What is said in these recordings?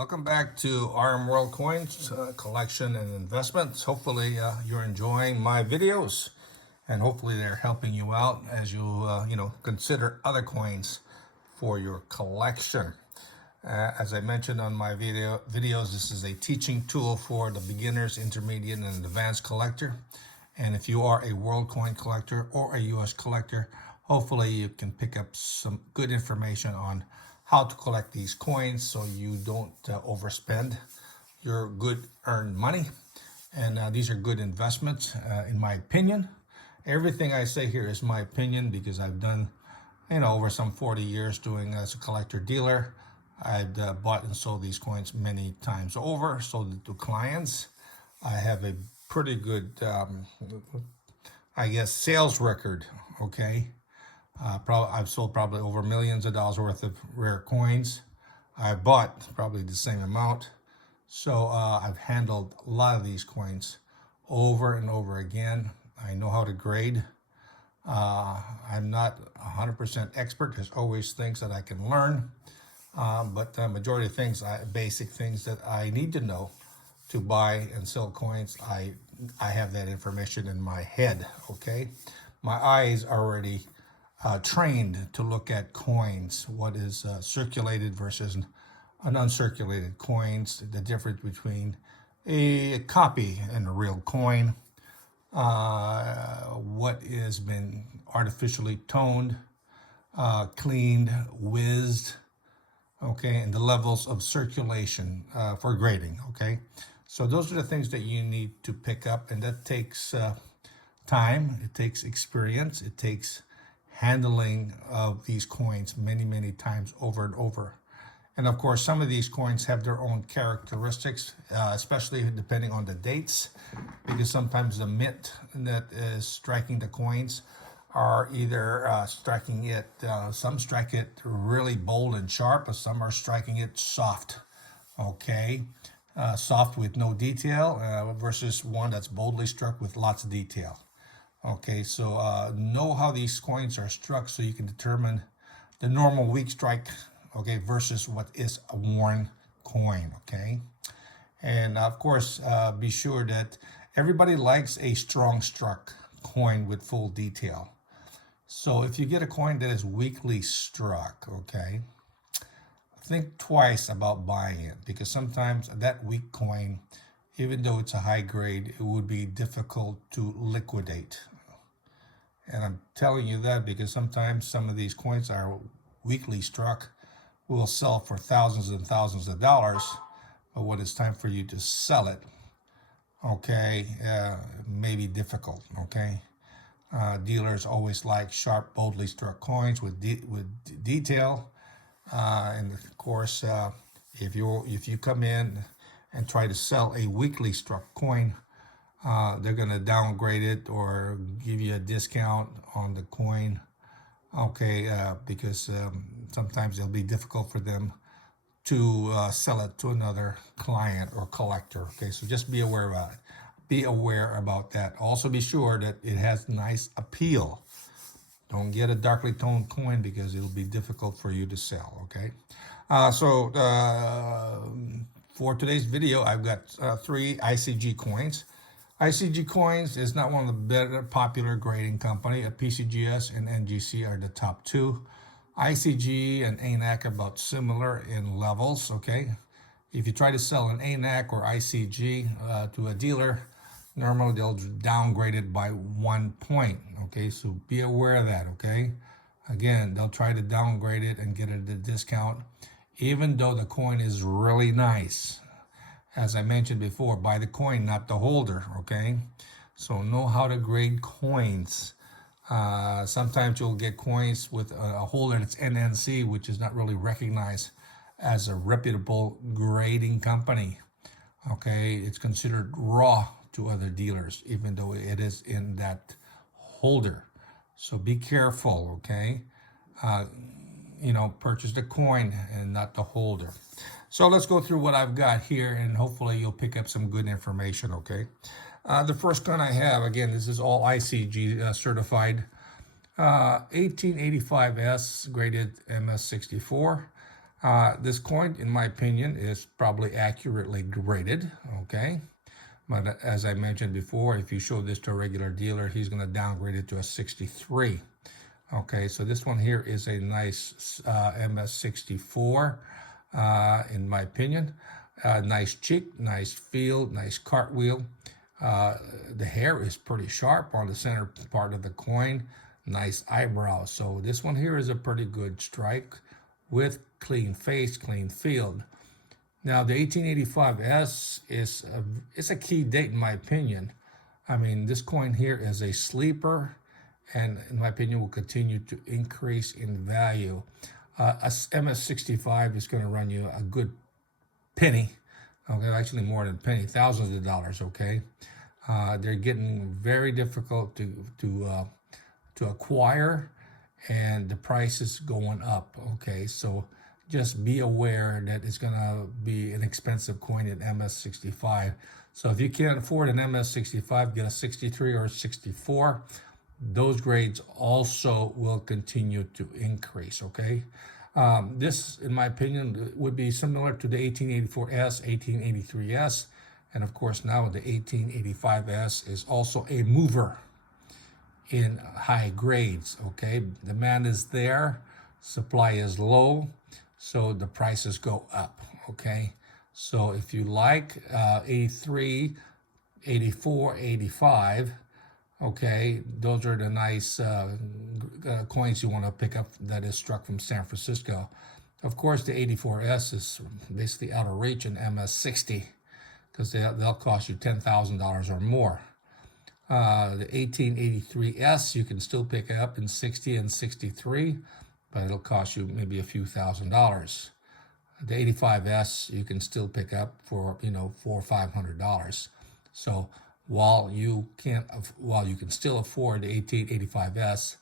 Welcome back to RMworldcoins collection and investments. Hopefully you're enjoying my videos and hopefully they're helping you out as you consider other coins for your collection. As I mentioned on my videos, this is a teaching tool for the beginners, intermediate, and advanced collector. And if you are a world coin collector or a US collector, hopefully you can pick up some good information on how to collect these coins so you don't overspend your good earned money. And these are good investments, in my opinion. Everything I say here is my opinion because I've done, over some 40 years doing as a collector dealer. I've bought and sold these coins many times over, sold it to clients. I have a pretty good, sales record, okay? I've sold probably over millions of dollars worth of rare coins. I bought probably the same amount. So I've handled a lot of these coins over and over again. I know how to grade. I'm not 100% expert. There's always things that I can learn. But the majority of things, basic things that I need to know to buy and sell coins, I have that information in my head, okay? My eyes are already trained to look at coins, what is circulated versus an uncirculated coins, the difference between a copy and a real coin, what has been artificially toned, cleaned, whizzed, okay, and the levels of circulation for grading, okay? So those are the things that you need to pick up, and that takes time, it takes experience, it takes handling of these coins many times over and over. And of course, some of these coins have their own characteristics, especially depending on the dates, because sometimes the mint that is striking the coins are either striking it, some strike it really bold and sharp, but some are striking it soft, okay? Soft with no detail versus one that's boldly struck with lots of detail. Okay, so know how these coins are struck so you can determine the normal weak strike, okay, versus what is a worn coin, okay? And of course, be sure that everybody likes a strong struck coin with full detail. So if you get a coin that is weakly struck, okay, think twice about buying it because sometimes that weak coin, even though it's a high grade, it would be difficult to liquidate. And I'm telling you that because sometimes some of these coins are weakly struck, will sell for thousands and thousands of dollars, but when it's time for you to sell it, okay, may be difficult, okay? Dealers always like sharp, boldly struck coins with detail, and of course, if you come in and try to sell a weakly struck coin, they're going to downgrade it or give you a discount on the coin, okay, because sometimes it'll be difficult for them to sell it to another client or collector, okay? So just be aware about it. Be aware about that. Also be sure that it has nice appeal. Don't get a darkly toned coin because it'll be difficult for you to sell, okay? For today's video, I've got 3 ICG coins. ICG coins is not one of the better popular grading company. PCGS and NGC are the top 2. ICG and ANAC are about similar in levels, okay? If you try to sell an ANAC or ICG to a dealer, normally they'll downgrade it by 1 point, okay? So be aware of that, okay? Again, they'll try to downgrade it and get it at a discount, even though the coin is really nice. As I mentioned before, buy the coin, not the holder, okay? So know how to grade coins. Sometimes you'll get coins with a holder that's NNC, which is not really recognized as a reputable grading company, okay? It's considered raw to other dealers, even though it is in that holder. So be careful, okay? Purchase the coin and not the holder. So let's go through what I've got here and hopefully you'll pick up some good information, okay? The first coin I have, again, this is all ICG certified. 1885S graded MS64. This coin, in my opinion, is probably accurately graded, okay? But as I mentioned before, if you show this to a regular dealer, he's going to downgrade it to a 63. Okay, so this one here is a nice MS64, in my opinion. Nice cheek, nice feel, nice cartwheel. The hair is pretty sharp on the center part of the coin. Nice eyebrows. So this one here is a pretty good strike with clean face, clean field. Now the 1885S is a key date in my opinion. I mean, this coin here is a sleeper, and in my opinion will continue to increase in value. A MS65 is going to run you a good penny, okay, actually more than a penny, thousands of dollars, okay. They're getting very difficult to acquire, and the price is going up, okay. So just be aware that it's going to be an expensive coin at MS65. So if you can't afford an MS65, get a 63 or a 64. Those grades also will continue to increase, okay? This, in my opinion, would be similar to the 1884S, 1883S, and of course now the 1885S is also a mover in high grades, okay? Demand is there, supply is low, so the prices go up, okay? So if you like 83, 84, 85, okay, those are the nice coins you want to pick up that is struck from San Francisco. Of course, the 84S is basically out of reach in MS60 because they'll cost you $10,000 or more. The 1883S you can still pick up in 60 and 63, but it'll cost you maybe a few $1,000s. The 85S you can still pick up for, you know, $400 or $500. So while you can still afford the 1885S,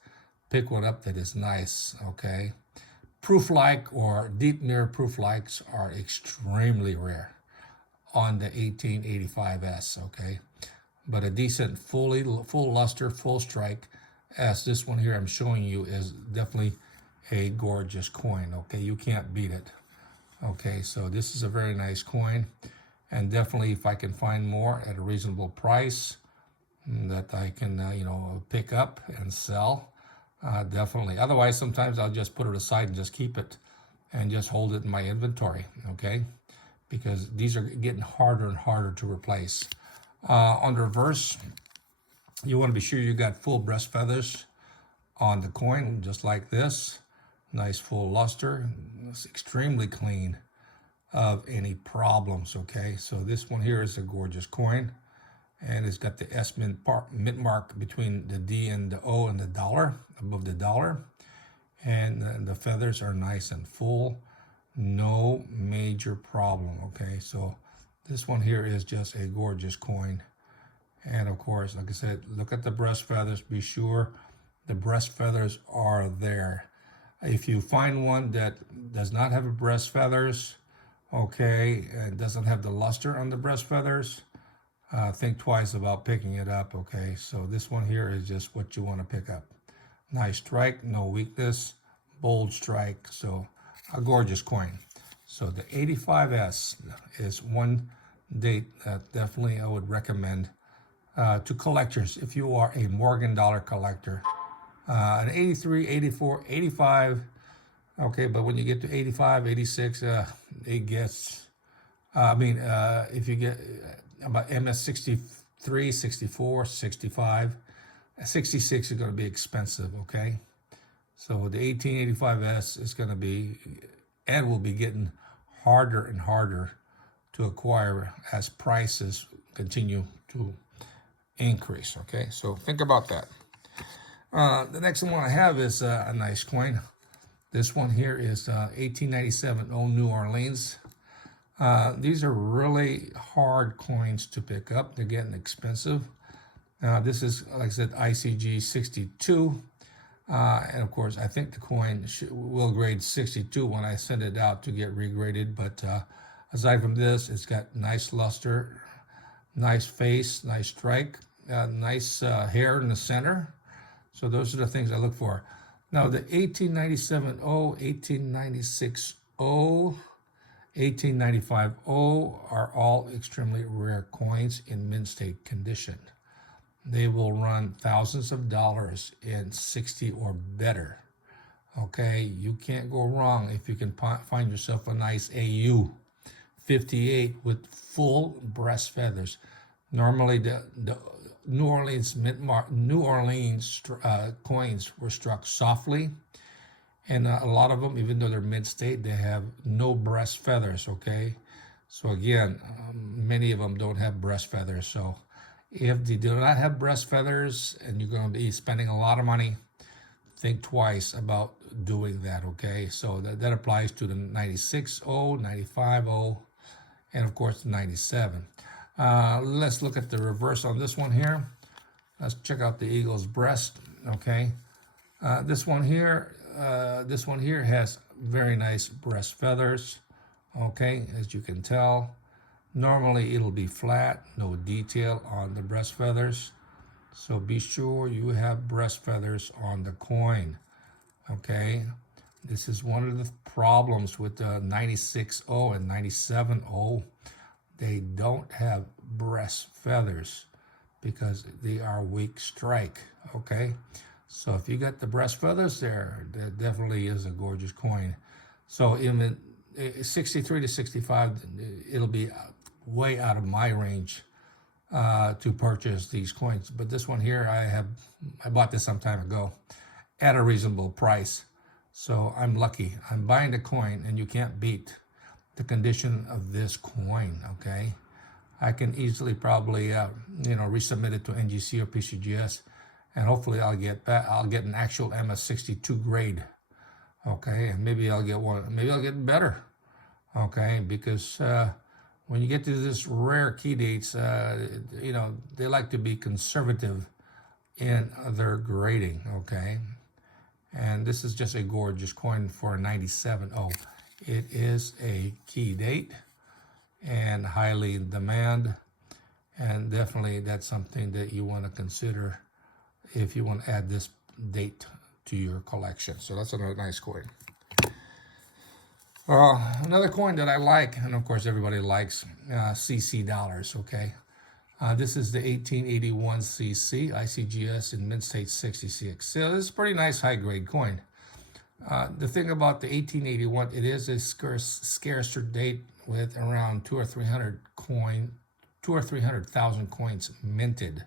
pick one up that is nice, okay? Proof-like or deep mirror proof-likes are extremely rare on the 1885S, okay? But a decent full luster, full strike, as this one here I'm showing you, is definitely a gorgeous coin, okay? You can't beat it. Okay, so this is a very nice coin, and definitely if I can find more at a reasonable price that I can, you know, pick up and sell, definitely. Otherwise, sometimes I'll just put it aside and just keep it and just hold it in my inventory, okay? Because these are getting harder and harder to replace. On the reverse, you want to be sure you got full breast feathers on the coin, just like this. Nice full luster. It's extremely clean of any problems, okay? So this one here is a gorgeous coin, and it's got the S mint mark between the D and the O and the dollar, above the dollar. And the feathers are nice and full. No major problem, okay? So this one here is just a gorgeous coin. And of course, like I said, look at the breast feathers. Be sure the breast feathers are there. If you find one that does not have a breast feathers, okay, and doesn't have the luster on the breast feathers, think twice about picking it up, okay? So this one here is just what you want to pick up. Nice strike, no weakness, bold strike, so a gorgeous coin. So the 85S is one date that definitely I would recommend to collectors if you are a Morgan dollar collector. An 83, 84, 85, okay, but when you get to 85, 86, it gets, if you get about MS 63, 64, 65, 66 is going to be expensive, okay? So the 1885S is going to be, and will be getting harder and harder to acquire as prices continue to increase, okay? So think about that. The next one I have is a nice coin. This one here is 1897 Old New Orleans. These are really hard coins to pick up. They're getting expensive. This is, like I said, ICG 62. And of course, I think the coin will grade 62 when I send it out to get regraded. But aside from this, it's got nice luster, nice face, nice strike, nice hair in the center. So those are the things I look for. Now the 1897 O, 1896 1895O are all extremely rare coins in mint state condition. They will run thousands of dollars in 60 or better. Okay, you can't go wrong if you can find yourself a nice AU 58 with full breast feathers. Normally, the New Orleans coins were struck softly, and a lot of them, even though they're mid-state, they have no breast feathers. Okay, so again, many of them don't have breast feathers. So if they do not have breast feathers and you're going to be spending a lot of money, think twice about doing that. Okay, so that applies to the 96O, 95O, and of course the 97. Let's look at the reverse on this one here. Let's check out the eagle's breast. Okay, this one here has very nice breast feathers. Okay, as you can tell, normally it'll be flat, no detail on the breast feathers. So be sure you have breast feathers on the coin. Okay, this is one of the problems with the 96O and 97O. They don't have breast feathers because they are weak strike. Okay, so if you got the breast feathers there, that definitely is a gorgeous coin. So in 63 to 65, it'll be way out of my range to purchase these coins. But this one here, I bought this some time ago at a reasonable price. So I'm lucky. I'm buying the coin, and you can't beat the condition of this coin. Okay, I can easily probably resubmit it to NGC or PCGS, and hopefully I'll get an actual MS62 grade. Okay, and maybe I'll get one. Maybe I'll get better. Okay, because when you get to this rare key dates, they like to be conservative in their grading. Okay, and this is just a gorgeous coin for a 97O. It is a key date and highly in demand, and definitely that's something that you want to consider if you want to add this date to your collection. So that's another nice coin. Another coin that I like, and of course everybody likes, CC dollars. Okay, this is the 1881 CC ICGS in mint state 66. So this is a pretty nice high grade coin. The thing about the 1881, it is a scarcer date with around 200,000 or 300,000 coins minted.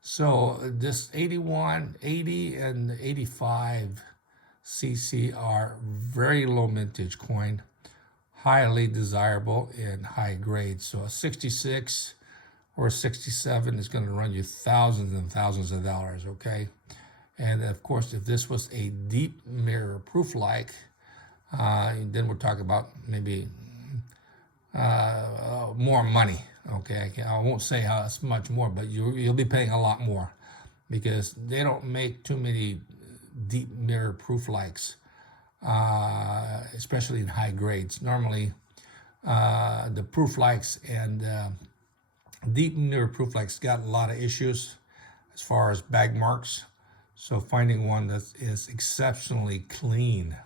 So this 81, 80, and 85 CC are very low mintage coin, highly desirable in high grade. So a 66 or a 67 is going to run you thousands and thousands of dollars. Okay. And of course, if this was a deep mirror proof like, then we're talking about maybe more money. Okay, I won't say how much more, but you'll be paying a lot more because they don't make too many deep mirror proof likes, especially in high grades. Normally, the proof likes and deep mirror proof likes got a lot of issues as far as bag marks. So finding one that is exceptionally clean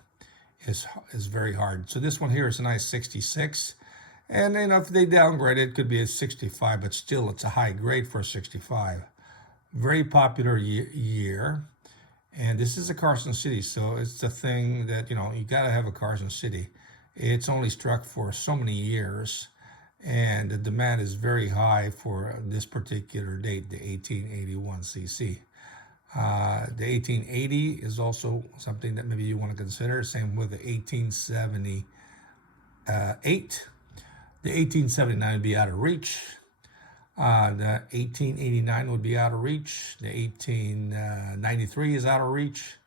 is very hard. So this one here is a nice 66. And if they downgrade it, it could be a 65, but still it's a high grade for a 65. Very popular year. And this is a Carson City, so it's the thing that, you got to have a Carson City. It's only struck for so many years, and the demand is very high for this particular date, the 1881 CC. The 1880 is also something that maybe you want to consider. Same with the 1878. The 1879 would be out of reach. The 1889 would be out of reach. The 1893 is out of reach.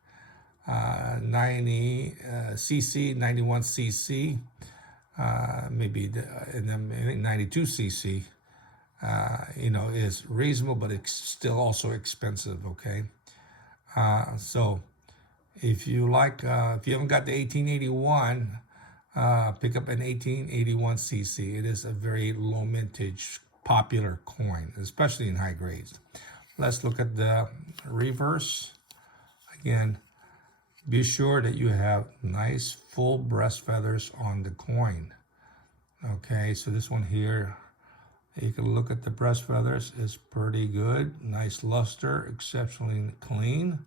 90 CC, 91 CC, maybe, and then I think 92 CC, is reasonable, but it's still also expensive. Okay, so if you if you haven't got the 1881. Pick up an 1881 CC. It is a very low mintage, popular coin, especially in high grades. Let's look at the reverse. Again, be sure that you have nice full breast feathers on the coin. Okay, so this one here, you can look at the breast feathers, it's pretty good. Nice luster, exceptionally clean.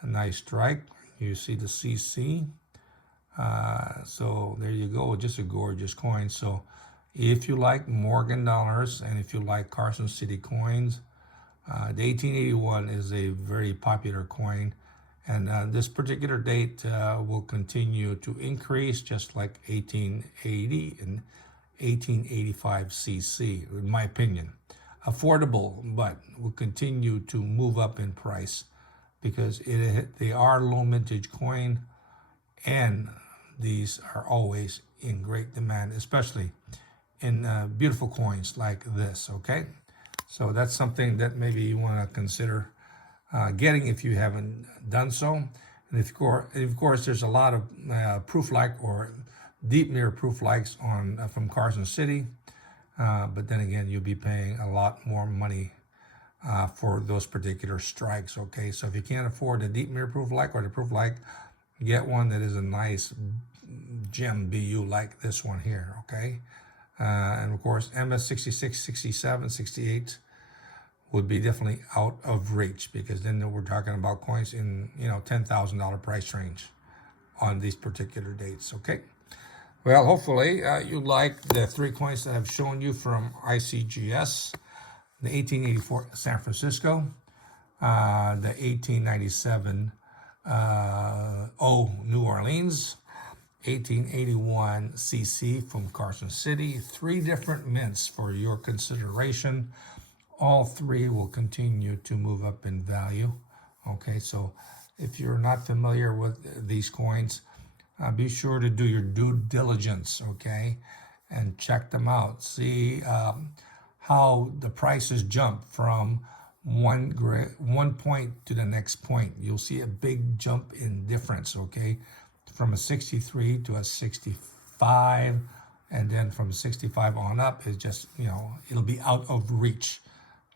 A nice strike. You see the CC. So there you go, just a gorgeous coin. So if you like Morgan dollars and if you like Carson City coins, the 1881 is a very popular coin. And this particular date will continue to increase, just like 1880 and 1885 CC, in my opinion. Affordable, but will continue to move up in price because they are low mintage coin, and these are always in great demand, especially in beautiful coins like this, okay? So that's something that maybe you want to consider getting if you haven't done so. And of course, there's a lot of proof-like or deep mirror proof-likes on from Carson City, but then again, you'll be paying a lot more money for those particular strikes, okay? So if you can't afford the deep mirror proof-like or the proof-like, get one that is a nice gem BU like this one here, okay? And of course, MS 66, 67, 68 would be definitely out of reach, because then we're talking about coins in, $10,000 price range on these particular dates, okay? Well, hopefully you like the three coins that I've shown you from ICGS, the 1884 San Francisco, the 1897 New Orleans, 1881 CC from Carson City. Three different mints for your consideration. All three will continue to move up in value. Okay, so if you're not familiar with these coins, be sure to do your due diligence, okay, and check them out. See how the prices jump from one point to the next point. You'll see a big jump in difference, okay, from a 63 to a 65, and then from 65 on up, it's just, it'll be out of reach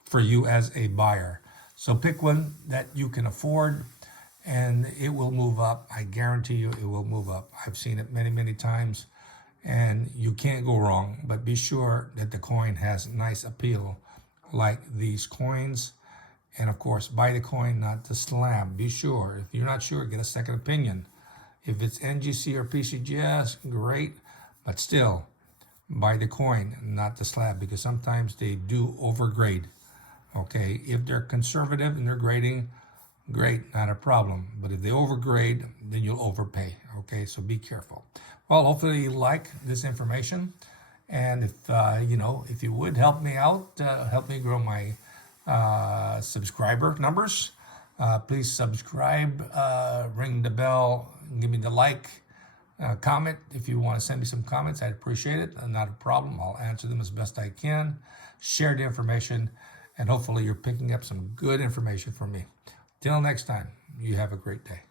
for you as a buyer. So pick one that you can afford, and it will move up. I guarantee you it will move up. I've seen it many, many times, and you can't go wrong. But be sure that the coin has nice appeal like these coins. And of course, buy the coin, not the slab. Be sure. If you're not sure, get a second opinion. If it's NGC or PCGS, great. But still, buy the coin, not the slab, because sometimes they do overgrade. Okay, if they're conservative and they're grading, great, not a problem. But if they overgrade, then you'll overpay. Okay, so be careful. Well, hopefully you like this information, and if if you would help me out, help me grow my subscriber numbers. Please subscribe, ring the bell, give me the like, comment. If you want to send me some comments, I'd appreciate it. Not a problem. I'll answer them as best I can. Share the information, and hopefully you're picking up some good information from me. Till next time, you have a great day.